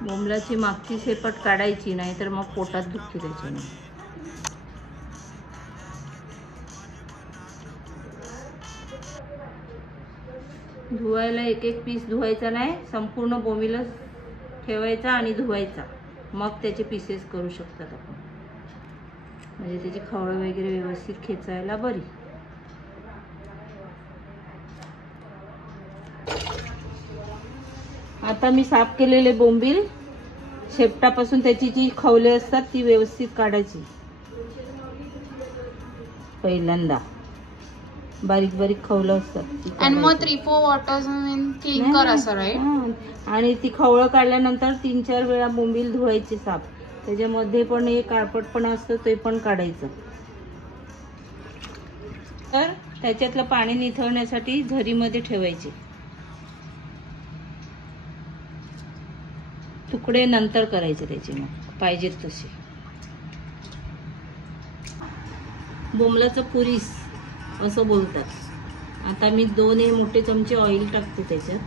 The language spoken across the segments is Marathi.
बोंबलाची मागची शेपट काढायची, नाही तर मग पोटात दुखते त्याच्याने. धुवायला एक एक पीस धुवायचा नाही, संपूर्ण बोंबीलच ठेवायचा आणि धुवायचा, मग त्याचे पीसेस करू शकतात आपण. म्हणजे त्याची खवळ वगैरे व्यवस्थित खेचायला बरी. आता मी साफ केलेले बोंबील शेपटापासून त्याची जी खवले असतात ती व्यवस्थित काढायची. पहिल्यांदा बारीक बारीक खवलं असतात आणि मग 3-4 वॉटर्स क्लीन कर असं, राईट? आणि ती खवळं काढल्यानंतर 3-4 वेळा बोंबील धुवायचे साफ. त्याच्यामध्ये पण एक काळपटपणा असतं ते पण काढायचं. तर त्याच्यातलं पाणी निथळण्यासाठी झरीमध्ये ठेवायचे. तुकडे नंतर करायचे त्याचे, मग पाहिजेत तसे. बोंबलाचं पुरीस असं बोलतात. आता मी 2 मोठे चमचे ऑइल टाकते त्याच्यात.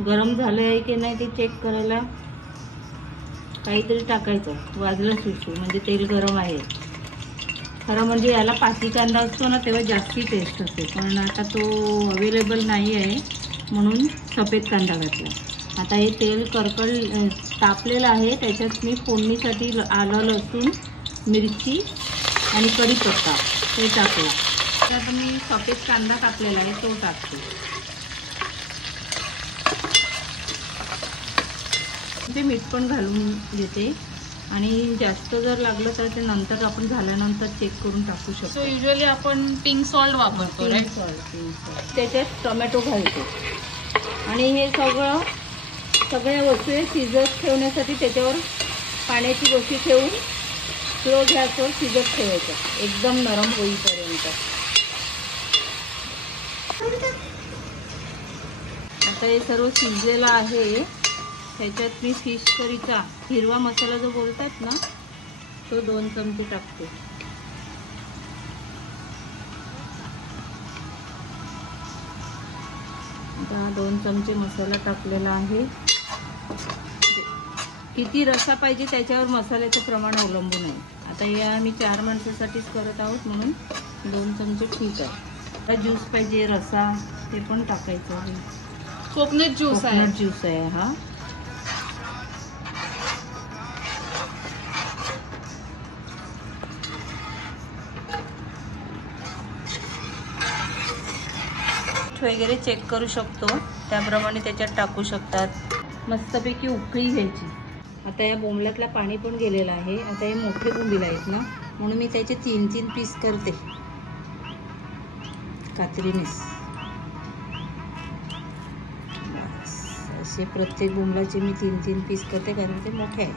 गरम झालं आहे की नाही ते चेक करायला काहीतरी टाकायचं, वाजलं सुटू म्हणजे तेल गरम आहे. खरं म्हणजे याला पाती कांदा असतो ना तेव्हा जास्ती टेस्ट असते, पण आता तो अवेलेबल नाही आहे म्हणून सफेद कांदा घातला. आता हे तेल तापलेलं आहे, त्याच्यात मी फोडणीसाठी आलं, लसूण, मिरची आणि कढीपत्ता हे टाकलं. आता मी सफेद कांदा कापलेला आहे तो टाकते. ते मीठ पण घालून घेते आणि जास्त जर लागलं तर ते नंतर आपण झाल्यानंतर चेक करून टाकू शकतो. सो युजली आपण पिंक सॉल्ट वापरतो, राईट? त्याच्यात टोमॅटो घालतो आणि हे सगळ्या वस्तू शिजत ठेवण्यासाठी त्याच्यावर पाण्याची गोष्टी ठेवून स्लो गॅसवर शिजत ठेवायचं एकदम नरम होईपर्यंत. आता हे सर्व शिजलेलं आहे. त्याच्यात मी फिश करीचा हिरवा मसाला जो बोलतात ना तो 2 चमचे टाकते. आता 2 चमचे मसाला टाकलेला आहे. किती रस्सा पाहिजे त्याच्यावर मसाल्याचं प्रमाण अवलंबून आहे. आता या आम्ही 4 माणसासाठीच करत आहोत म्हणून 2 चमचे ठीक आहे. आता ज्यूस पाहिजे रस्सा ते पण टाकायचं आहे. कोकोनट ज्यूस आहे हा. वगैरे चेक करू शकतो त्याप्रमाणे त्याच्यात टाकू शकतात. मस्तपैकी उकळी घ्यायची. आता या बोंबलातला पाणी पण गेलेलं आहे. आता हे मोठे बोंबील आहेत ना म्हणून मी त्याचे 3-3 पीस करते कात्रीनेच. असे प्रत्येक बोंबलाचे मी 3-3 पीस करते कारण ते मोठे आहे.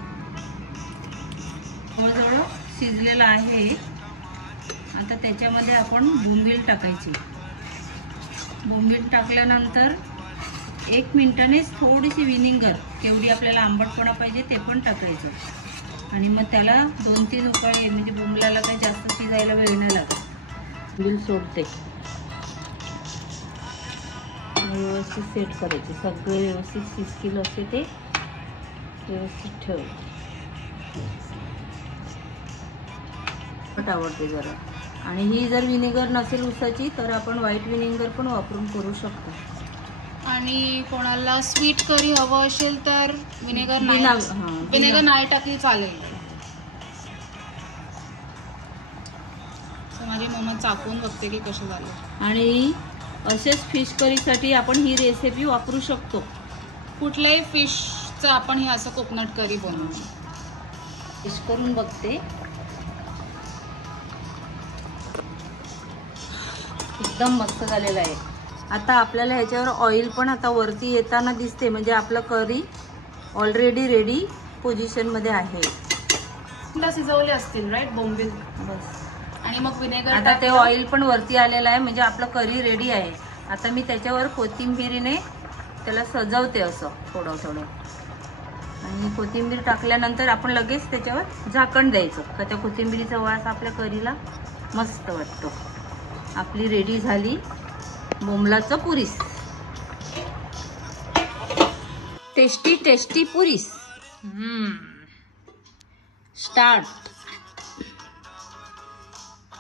जवळजवळ शिजलेलं आहे. आता त्याच्यामध्ये आपण बोंबील टाकायची. बोंबील टाकल्यानंतर 1 मिनिटानेच थोडीशी विनेगर, केवढी आपल्याला आंबटपणा पाहिजे ते पण टाकायचं आणि मग त्याला 2-3 उकळी म्हणजे बोंबलाला काही जास्त शिजायला वेळ नाही लागत. बोंबील सोडते व्यवस्थित सेट करायचे. सगळे व्यवस्थित शिजतील असे ते व्यवस्थित ठेव. आवडते जरा. आणि ही जर विनेगर नसेल उसाची तर आपण व्हाईट विनेगर पण वापरून करू शकतो. आणि कोणाला स्वीट करी हवं असेल तर विनेगर नाही टाकली चालेल. माझी मम्मा चाकून बघते की कसं झालं. आणि असेच फिश करीसाठी आपण ही रेसिपी वापरू शकतो. कुठल्याही फिशचं आपण हे असं कोकोनट करी बनवू. फिश करून बघते. एकदम मस्त झालेलं आहे. आता आपल्याला ह्याच्यावर ऑइल पण आता वरती येताना दिसते म्हणजे आपलं करी ऑलरेडी रेडी पोझिशनमध्ये आहे. शिजवले असतील, राईट? बोंबील बस. आणि मग विनेगर आता ते ऑइल पण वरती आलेलं आहे म्हणजे आपलं करी रेडी आहे. आता मी त्याच्यावर कोथिंबीरीने त्याला सजवते असं थोडं थोडं आणि कोथिंबीर टाकल्यानंतर आपण लगेच त्याच्यावर झाकण द्यायचं का त्या कोथिंबीरीचा वास आपल्या करीला मस्त वाटतो. आपली रेडी झाली बोंबलाचं पुरीस. Tasty tasty पुरीस. स्टार्ट.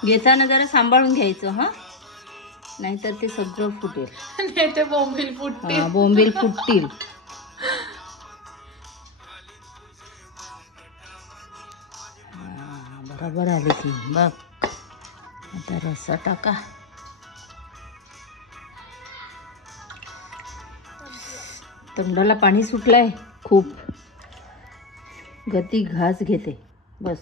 घेताना जरा सांभाळून घ्यायचं हा, नाहीतर ते सगळं फुटेल. नाही ते बोंबील फुटतील. बोंबील फुटतील. बरोबर आले की बघ. आता रस्सा टाका. तोंडाला पाणी सुटलंय खूप. गती घास घेते बस.